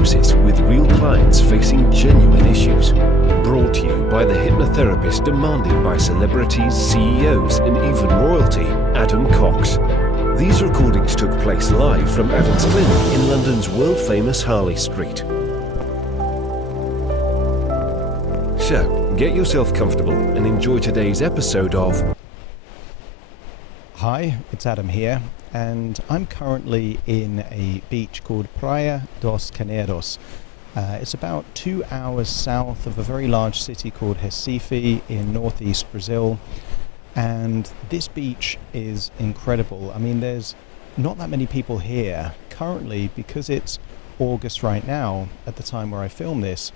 hypnosis with real clients facing genuine issues. Brought to you by the hypnotherapist demanded by celebrities, CEOs and even royalty, Adam Cox. These recordings took place live from Adam's clinic in London's world-famous Harley Street. So, get yourself comfortable and enjoy today's episode of... Hi, it's Adam here, and I'm currently in a beach called Praia dos Caneiros. It's about 2 hours south of a very large city called Recife in northeast Brazil. And this beach is incredible. I mean, there's not that many people here currently because it's August right now at the time where I film this.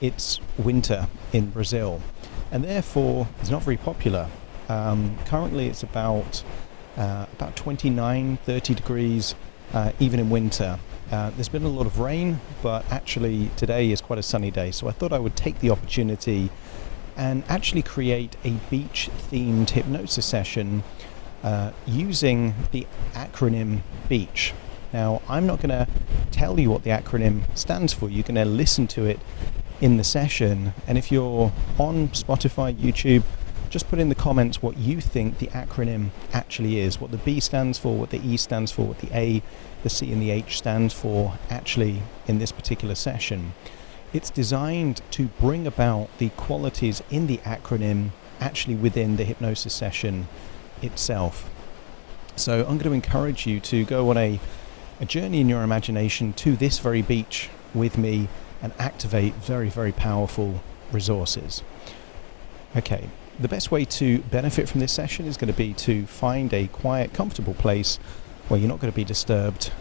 It's winter in Brazil and therefore it's not very popular. Currently it's about 29, 30 degrees even in winter. There's been a lot of rain, but actually today is quite a sunny day, so I thought I would take the opportunity and actually create a beach-themed hypnosis session using the acronym BEACH. Now, I'm not going to tell you what the acronym stands for. You're going to listen to it in the session, and if you're on Spotify, YouTube, just put in the comments what you think the acronym actually is, what the B stands for, what the E stands for, what the A, the C and the H stands for actually in this particular session. It's designed to bring about the qualities in the acronym actually within the hypnosis session itself. So I'm going to encourage you to go on a journey in your imagination to this very beach with me and activate very, very powerful resources. Okay, the best way to benefit from this session is going to be to find a quiet, comfortable place where you're not going to be disturbed,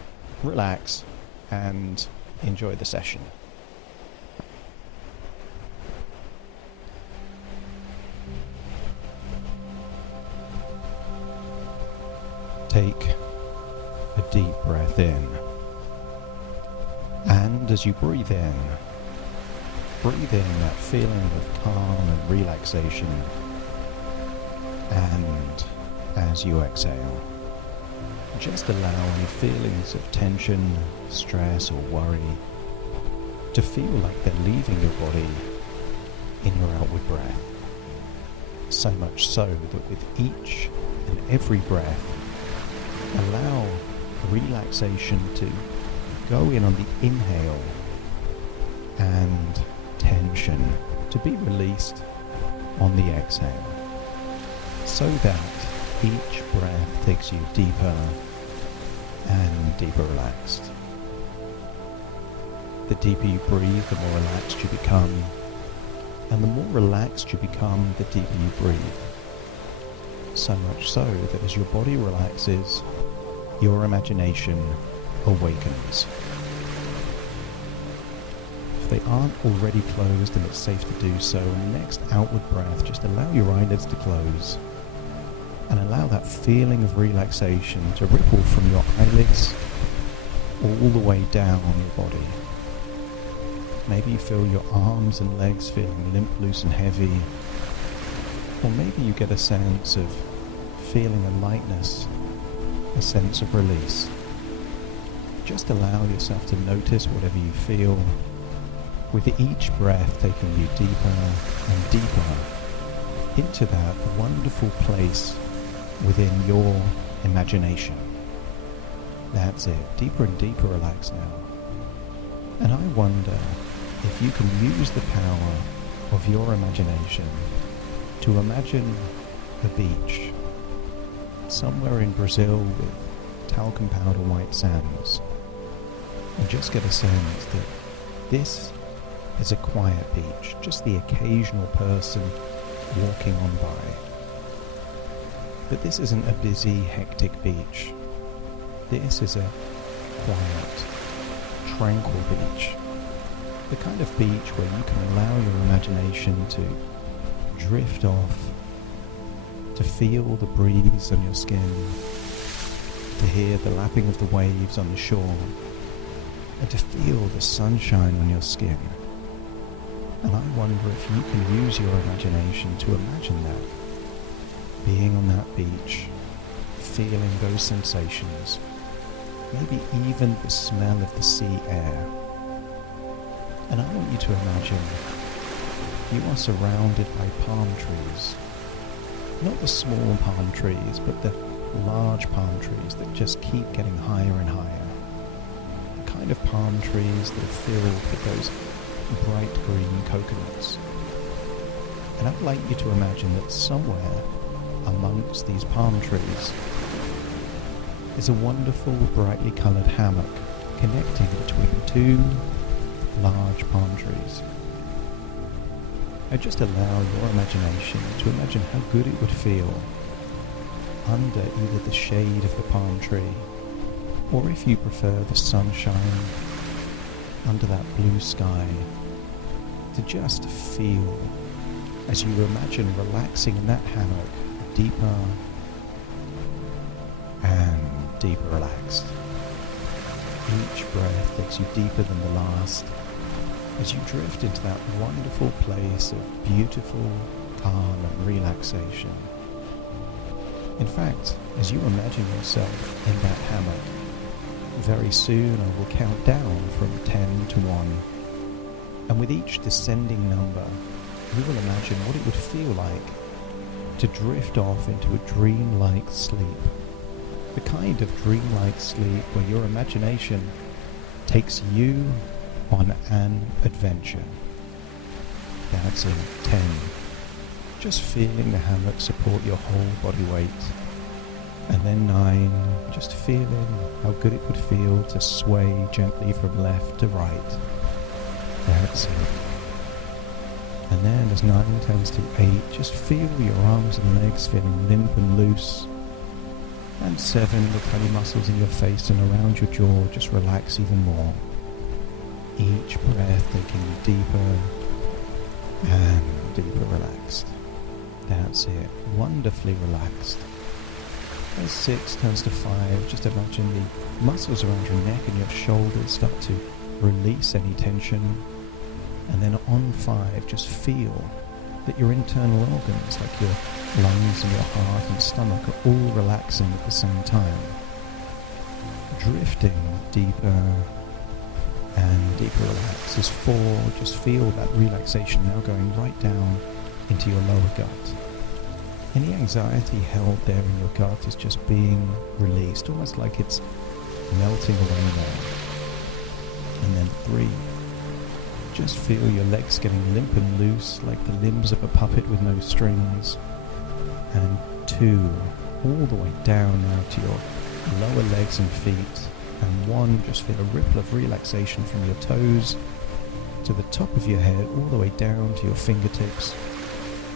relax, and enjoy the session. Take a deep breath in, and as you breathe in that feeling of calm and relaxation, and as you exhale, just allow any feelings of tension, stress or worry to feel like they're leaving your body in your outward breath. So much so that with each and every breath, allow relaxation to go in on the inhale and tension to be released on the exhale, so that each breath takes you deeper and deeper relaxed. The deeper you breathe, the more relaxed you become, and the more relaxed you become, the deeper you breathe. So much so that as your body relaxes, your imagination awakens. If they aren't already closed, then it's safe to do so. On the next outward breath, just allow your eyelids to close and allow that feeling of relaxation to ripple from your eyelids all the way down your body. Maybe you feel your arms and legs feeling limp, loose and heavy. Or maybe you get a sense of feeling a lightness, a sense of release. Just allow yourself to notice whatever you feel, with each breath taking you deeper and deeper into that wonderful place within your imagination. That's it, deeper and deeper relaxed now. And I wonder if you can use the power of your imagination to imagine a beach somewhere in Brazil with talcum powder white sands, and just get a sense that this is a quiet beach, just the occasional person walking on by. But this isn't a busy, hectic beach. This is a quiet, tranquil beach. The kind of beach where you can allow your imagination to drift off, to feel the breeze on your skin, to hear the lapping of the waves on the shore, and to feel the sunshine on your skin. And I wonder if you can use your imagination to imagine that, being on that beach, feeling those sensations, maybe even the smell of the sea air. And I want you to imagine you are surrounded by palm trees. Not the small palm trees, but the large palm trees that just keep getting higher and higher. The kind of palm trees that are filled with those bright green coconuts. And I'd like you to imagine that somewhere amongst these palm trees is a wonderful brightly coloured hammock connecting between two large palm trees. Now just allow your imagination to imagine how good it would feel under either the shade of the palm tree, or if you prefer the sunshine, under that blue sky, to just feel as you imagine relaxing in that hammock deeper and deeper relaxed. Each breath takes you deeper than the last as you drift into that wonderful place of beautiful calm and relaxation. In fact, as you imagine yourself in that hammock, very soon I will count down from 10 to 1. And with each descending number, you will imagine what it would feel like to drift off into a dream-like sleep. The kind of dream-like sleep where your imagination takes you on an adventure. That's in 10. Just feeling the hammock support your whole body weight. And then 9, just feeling how good it would feel to sway gently from left to right. That's it. And then as 9 turns to 8, just feel your arms and legs feeling limp and loose. And 7, the tiny muscles in your face and around your jaw just relax even more. Each breath taking you deeper and deeper relaxed. That's it, wonderfully relaxed. As 6 turns to 5, just imagine the muscles around your neck and your shoulders start to release any tension. And then on 5, just feel that your internal organs, like your lungs and your heart and stomach, are all relaxing at the same time. Drifting deeper and deeper relaxed. As 4, just feel that relaxation now going right down into your lower gut. Any anxiety held there in your gut is just being released, almost like it's melting away now. And then 3, just feel your legs getting limp and loose like the limbs of a puppet with no strings. And 2, all the way down now to your lower legs and feet. And 1, just feel a ripple of relaxation from your toes to the top of your head, all the way down to your fingertips,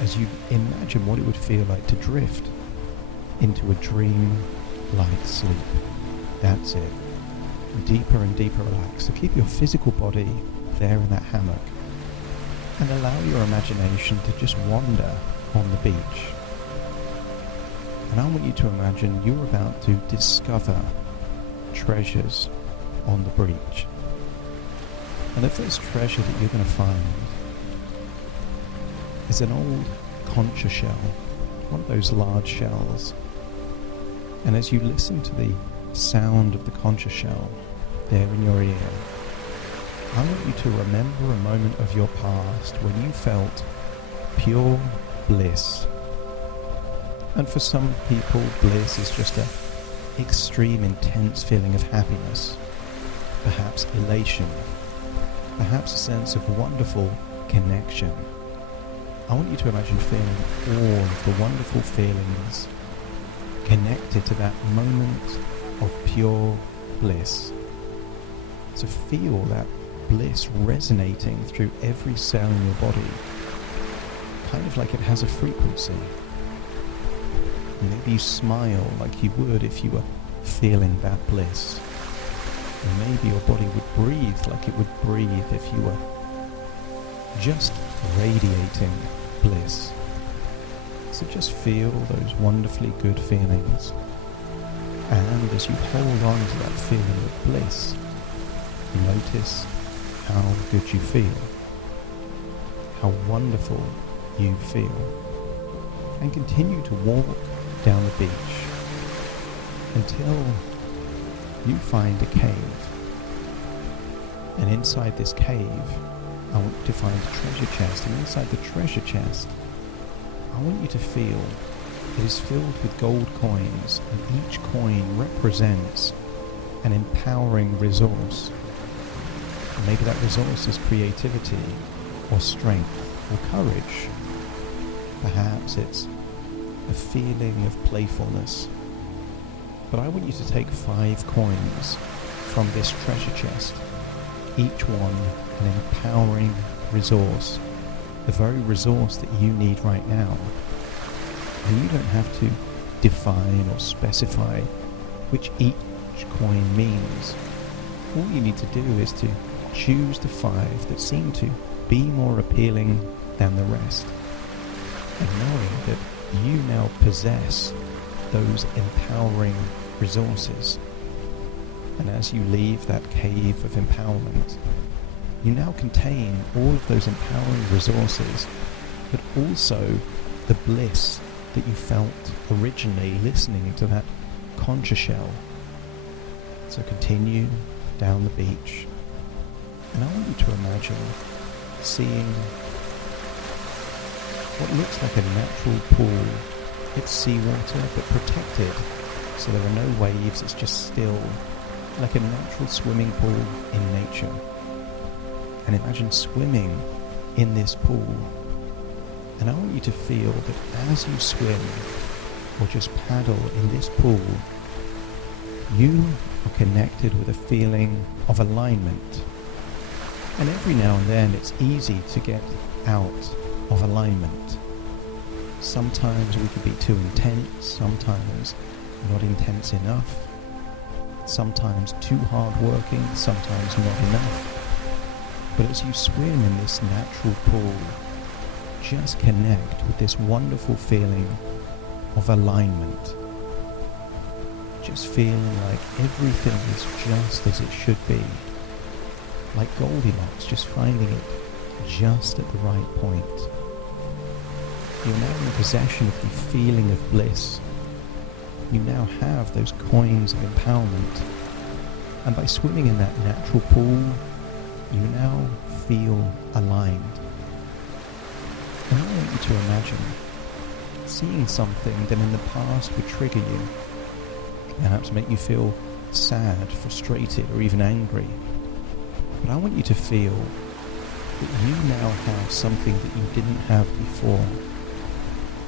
as you imagine what it would feel like to drift into a dream-like sleep. That's it. Deeper and deeper relaxed. So keep your physical body there in that hammock and allow your imagination to just wander on the beach. And I want you to imagine you're about to discover treasures on the beach. And the first treasure that you're going to find is an old concha shell, one of those large shells. And as you listen to the sound of the concha shell there in your ear, I want you to remember a moment of your past when you felt pure bliss. And for some people, bliss is just an extreme, intense feeling of happiness, perhaps elation, perhaps a sense of wonderful connection. I want you to imagine feeling all of the wonderful feelings connected to that moment of pure bliss. So feel that bliss resonating through every cell in your body, kind of like it has a frequency. Maybe you smile like you would if you were feeling that bliss. And maybe your body would breathe like it would breathe if you were just radiating bliss. So just feel those wonderfully good feelings. And as you hold on to that feeling of bliss, notice how good you feel, how wonderful you feel. And continue to walk down the beach until you find a cave. And inside this cave, I want you to find a treasure chest. And inside the treasure chest, I want you to feel it is filled with gold coins, and each coin represents an empowering resource. And maybe that resource is creativity, or strength, or courage. Perhaps it's a feeling of playfulness. But I want you to take 5 coins from this treasure chest, each one an empowering resource, the very resource that you need right now. And you don't have to define or specify which each coin means. All you need to do is to choose the 5 that seem to be more appealing than the rest, and knowing that you now possess those empowering resources. And as you leave that cave of empowerment, you now contain all of those empowering resources, but also the bliss that you felt originally listening to that concha shell. So continue down the beach, and I want you to imagine seeing what looks like a natural pool. It's seawater but protected, so there are no waves, it's just still, like a natural swimming pool in nature. And imagine swimming in this pool. And I want you to feel that as you swim or just paddle in this pool, you are connected with a feeling of alignment. And every now and then it's easy to get out of alignment. Sometimes we could be too intense, sometimes not intense enough, sometimes too hard working, sometimes not enough. But as you swim in this natural pool, just connect with this wonderful feeling of alignment. Just feeling like everything is just as it should be. Like Goldilocks, just finding it just at the right point. You're now in possession of the feeling of bliss. You now have those coins of empowerment. And by swimming in that natural pool, you now feel aligned. And I want you to imagine seeing something that in the past would trigger you, perhaps make you feel sad, frustrated, or even angry. But I want you to feel that you now have something that you didn't have before.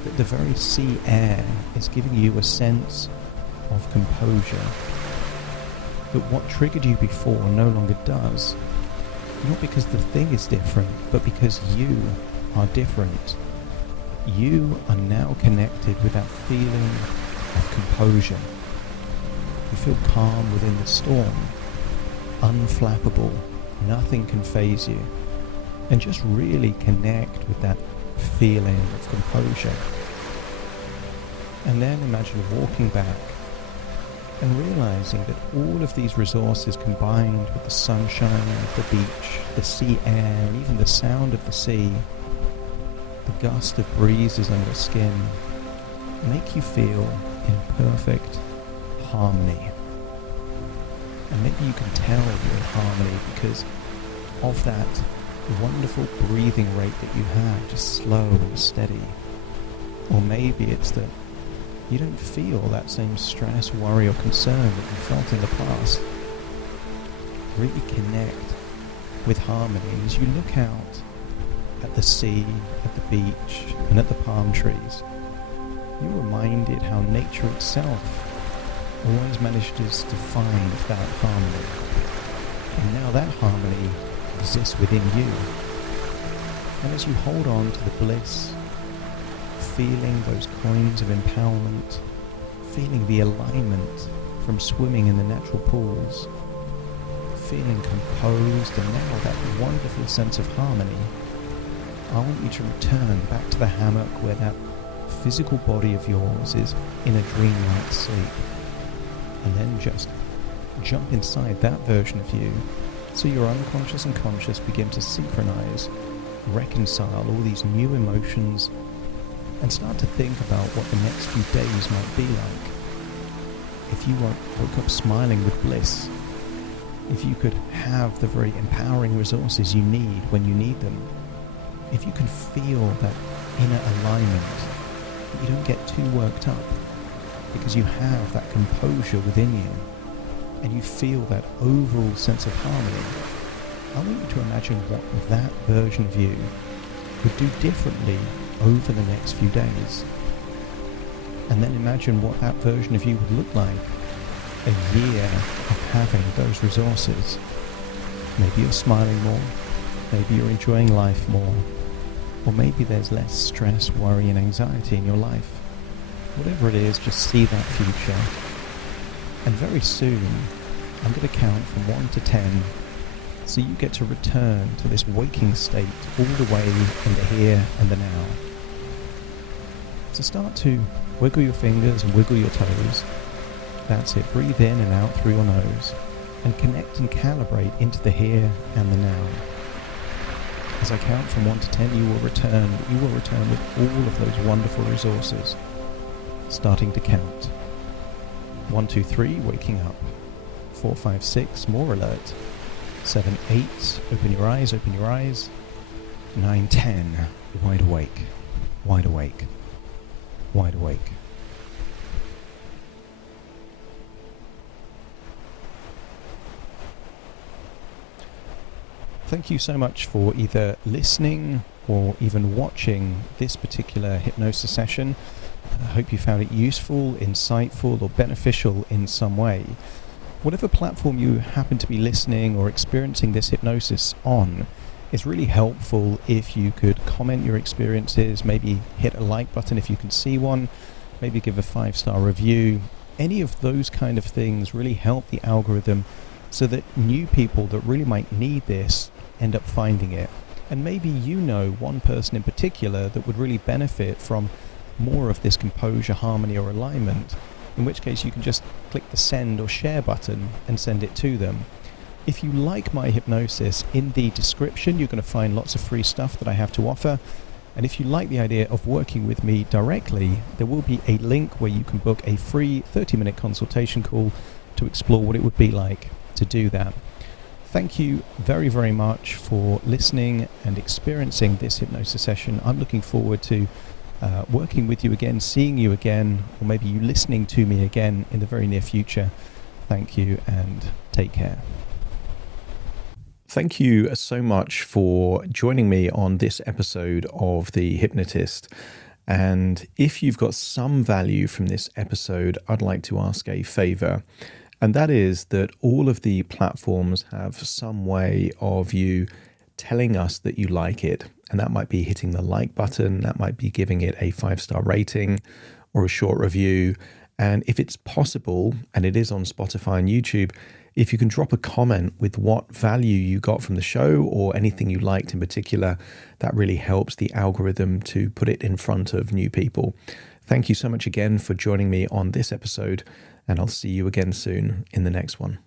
That the very sea air is giving you a sense of composure. That what triggered you before no longer does. Not because the thing is different, but because you are different. You are now connected with that feeling of composure. You feel calm within the storm, unflappable, nothing can faze you, and just really connect with that feeling of composure. And then imagine walking back and realizing that all of these resources combined with the sunshine of the beach, the sea air, and even the sound of the sea, the gust of breezes on your skin, make you feel in perfect harmony. And maybe you can tell you're in harmony because of that wonderful breathing rate that you have, just slow and steady. Or maybe it's that you don't feel that same stress, worry, or concern that you felt in the past. Really connect with harmony as you look out at the sea, at the beach, and at the palm trees. You're reminded how nature itself always manages to find that harmony. And now that harmony exists within you. And as you hold on to the bliss, feeling those coins of empowerment, feeling the alignment from swimming in the natural pools, feeling composed, and now that wonderful sense of harmony, I want you to return back to the hammock where that physical body of yours is in a dreamlike sleep. And then just jump inside that version of you so your unconscious and conscious begin to synchronize, reconcile all these new emotions, and start to think about what the next few days might be like. if you woke up smiling with bliss, if you could have the very empowering resources you need when you need them, if you can feel that inner alignment, that you don't get too worked up because you have that composure within you and you feel that overall sense of harmony, I want you to imagine what that version of you would do differently over the next few days. And then imagine what that version of you would look like a year of having those resources. Maybe you're smiling more, maybe you're enjoying life more, or maybe there's less stress, worry and anxiety in your life. Whatever it is, just see that future. And very soon, I'm going to count from 1 to 10, so you get to return to this waking state all the way in the here and the now. So start to wiggle your fingers and wiggle your toes. That's it. Breathe in and out through your nose and connect and calibrate into the here and the now. As I count from 1 to 10, you will return with all of those wonderful resources. Starting to count. 1, 2, 3, waking up. 4, 5, 6, more alert. 7, 8, open your eyes. 9, 10, wide awake. Thank you so much for either listening or even watching this particular hypnosis session. I hope you found it useful, insightful, or beneficial in some way. Whatever platform you happen to be listening or experiencing this hypnosis on, it's really helpful if you could comment your experiences, maybe hit a like button if you can see one, maybe give a 5-star review. Any of those kind of things really help the algorithm so that new people that really might need this end up finding it. And maybe you know one person in particular that would really benefit from more of this composure, harmony or alignment, in which case you can just click the send or share button and send it to them. If you like my hypnosis, in the description you're going to find lots of free stuff that I have to offer. And if you like the idea of working with me directly, there will be a link where you can book a free 30-minute consultation call to explore what it would be like to do that. Thank you very, very much for listening and experiencing this hypnosis session. I'm looking forward to working with you again, seeing you again, or maybe you listening to me again in the very near future. Thank you and take care. Thank you so much for joining me on this episode of The Hypnotist. And if you've got some value from this episode, I'd like to ask a favor. And that is that all of the platforms have some way of you telling us that you like it. And that might be hitting the like button, that might be giving it a 5-star rating or a short review. And if it's possible, and it is on Spotify and YouTube, if you can drop a comment with what value you got from the show or anything you liked in particular, that really helps the algorithm to put it in front of new people. Thank you so much again for joining me on this episode, and I'll see you again soon in the next one.